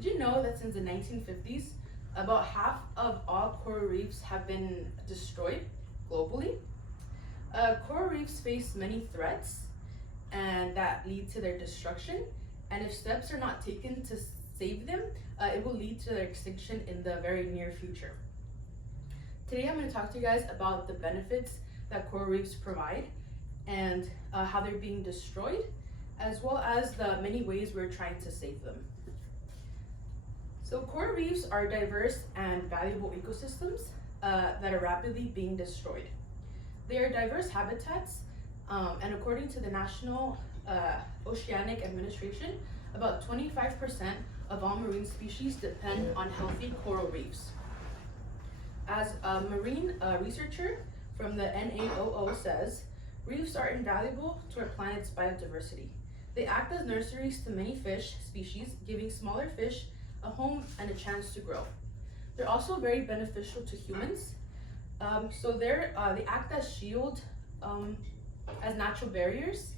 Did you know that since the 1950s, about half of all coral reefs have been destroyed globally? Coral reefs face many threats and that lead to their destruction, and if steps are not taken to save them, it will lead to their extinction in the very near future. Today I'm going to talk to you guys about the benefits that coral reefs provide and how they're being destroyed, as well as the many ways we're trying to save them. So coral reefs are diverse and valuable ecosystems that are rapidly being destroyed. They are diverse habitats, and according to the National Oceanic Administration, about 25% of all marine species depend on healthy coral reefs. As a marine researcher from the NAOO says, reefs are invaluable to our planet's biodiversity. They act as nurseries to many fish species, giving smaller fish a home and a chance to grow. They're also very beneficial to humans. They act as shield, as natural barriers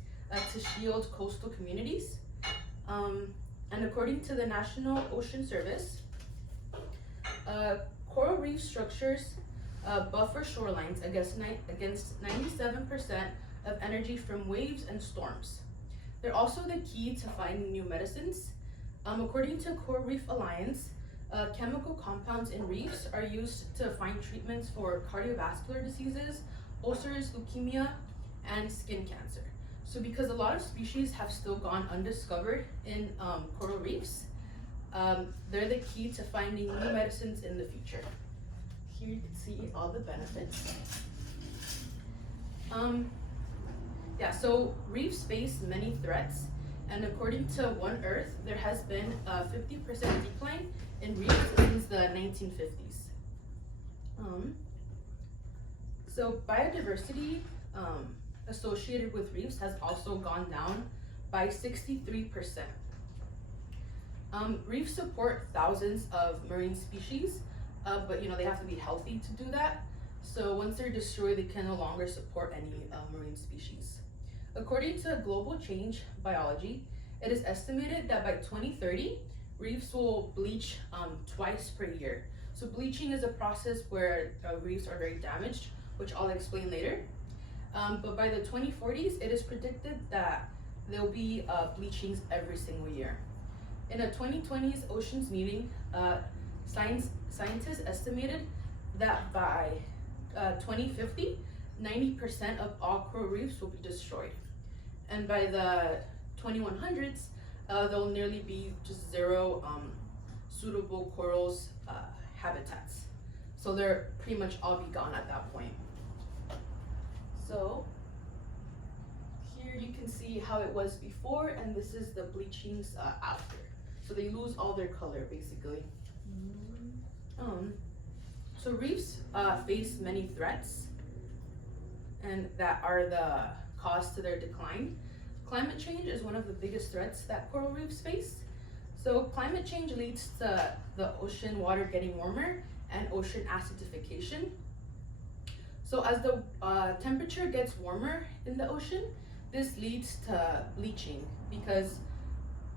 to shield coastal communities. And according to the National Ocean Service, coral reef structures buffer shorelines against 97% of energy from waves and storms. They're also the key to finding new medicines. According to Coral Reef Alliance, chemical compounds in reefs are used to find treatments for cardiovascular diseases, ulcers, leukemia, and skin cancer. So because a lot of species have still gone undiscovered in coral reefs, they're the key to finding new medicines in the future. Here you can see all the benefits. So reefs face many threats, and according to One Earth, there has been a 50% decline in reefs since the 1950s. So biodiversity associated with reefs has also gone down by 63%. Reefs support thousands of marine species, but they have to be healthy to do that. So once they're destroyed, they can no longer support any marine species. According to Global Change Biology, it is estimated that by 2030, reefs will bleach twice per year. So bleaching is a process where reefs are very damaged, which I'll explain later. But by the 2040s, it is predicted that there will be bleachings every single year. In a 2020s oceans meeting, scientists estimated that by 2050, 90% of all coral reefs will be destroyed. And by the 2100s, there'll nearly be just zero suitable corals habitats. So they're pretty much all be gone at that point. So here you can see how it was before, and this is the bleachings after. So they lose all their color basically. So reefs face many threats, and that are the cause to their decline. Climate change is one of the biggest threats that coral reefs face. So climate change leads to the ocean water getting warmer and ocean acidification. So as the temperature gets warmer in the ocean, this leads to bleaching because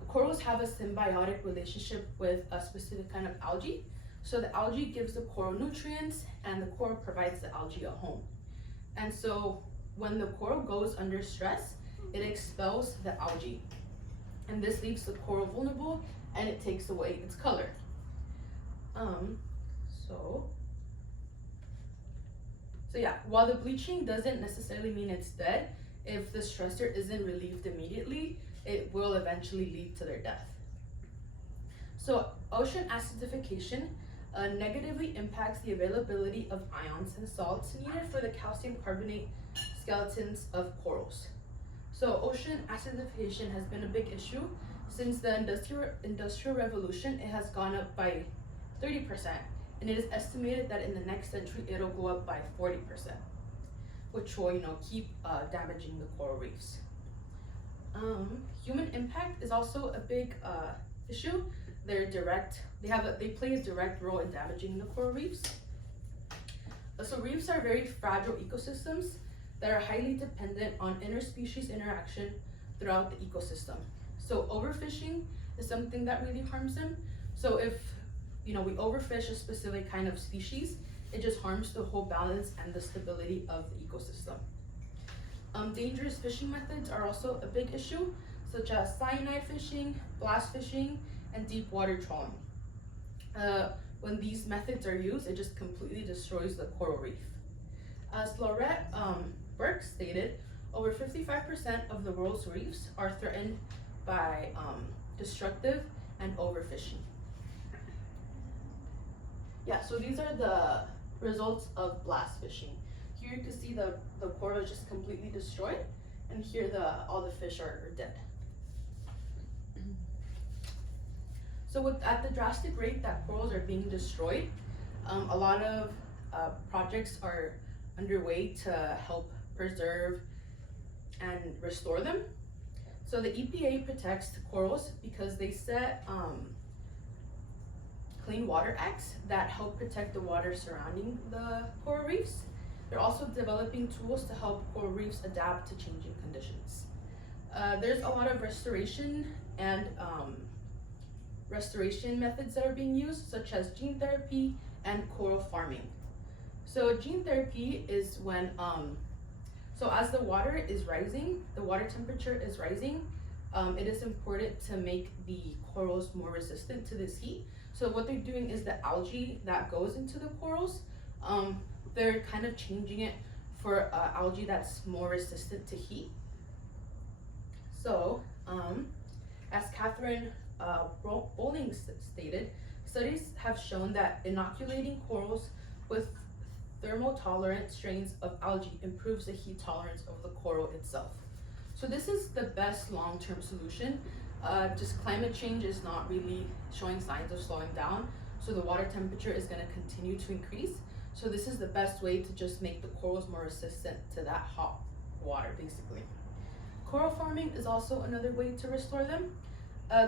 corals have a symbiotic relationship with a specific kind of algae. So the algae gives the coral nutrients, and the coral provides the algae a home. And so when the coral goes under stress, it expels the algae. And this leaves the coral vulnerable, and it takes away its color. While the bleaching doesn't necessarily mean it's dead, if the stressor isn't relieved immediately, it will eventually lead to their death. So ocean acidification negatively impacts the availability of ions and salts needed for the calcium carbonate skeletons of corals. So ocean acidification has been a big issue. Since the industrial revolution, it has gone up by 30%, and it is estimated that in the next century it'll go up by 40%, which will keep damaging the coral reefs. Human impact is also a big issue. They play a direct role in damaging the coral reefs. So reefs are very fragile ecosystems that are highly dependent on interspecies interaction throughout the ecosystem. So overfishing is something that really harms them. So if we overfish a specific kind of species, it just harms the whole balance and the stability of the ecosystem. Dangerous fishing methods are also a big issue, such as cyanide fishing, blast fishing, and deep water trawling. When these methods are used, it just completely destroys the coral reef. As Laurette Burke stated, over 55% of the world's reefs are threatened by destructive and overfishing. Yeah, so these are the results of blast fishing. Here you can see the coral is just completely destroyed, and here all the fish are dead. So at the drastic rate that corals are being destroyed, a lot of projects are underway to help preserve and restore them. So the EPA protects corals because they set Clean Water Acts that help protect the water surrounding the coral reefs. They're also developing tools to help coral reefs adapt to changing conditions. There's a lot of restoration and restoration methods that are being used, such as gene therapy and coral farming. So gene therapy is when, so as the water is rising, the water temperature is rising, it is important to make the corals more resistant to this heat. So what they're doing is the algae that goes into the corals, they're kind of changing it for algae that's more resistant to heat. So, as Catherine Bowling stated, studies have shown that inoculating corals with thermotolerant strains of algae improves the heat tolerance of the coral itself. So this is the best long-term solution. Just climate change is not really showing signs of slowing down, so the water temperature is going to continue to increase. So this is the best way to just make the corals more resistant to that hot water, basically. Coral farming is also another way to restore them.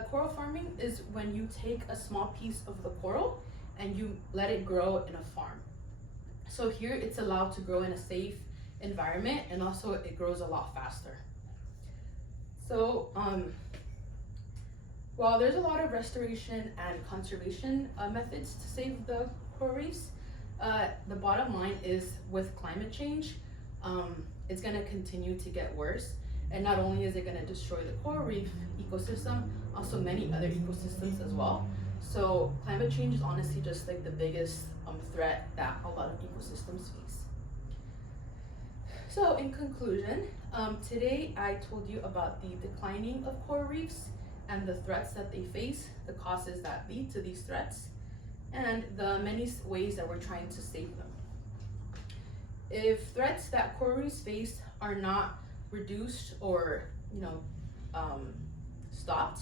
Coral farming is when you take a small piece of the coral and you let it grow in a farm. So here it's allowed to grow in a safe environment, and also it grows a lot faster. So while there's a lot of restoration and conservation methods to save the coral reefs, the bottom line is with climate change, it's going to continue to get worse. And not only is it going to destroy the coral reef ecosystem, also many other ecosystems as well. So climate change is honestly just like the biggest threat that a lot of ecosystems face. So in conclusion, today I told you about the declining of coral reefs and the threats that they face, the causes that lead to these threats, and the many ways that we're trying to save them. If threats that coral reefs face are not reduced or stopped,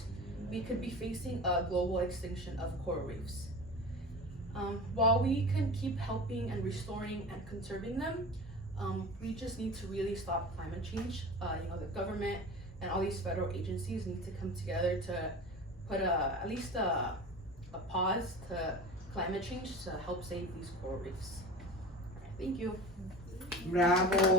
we could be facing a global extinction of coral reefs. While we can keep helping and restoring and conserving them, we just need to really stop climate change. The government and all these federal agencies need to come together to put at least a pause to climate change to help save these coral reefs. Thank you. Bravo!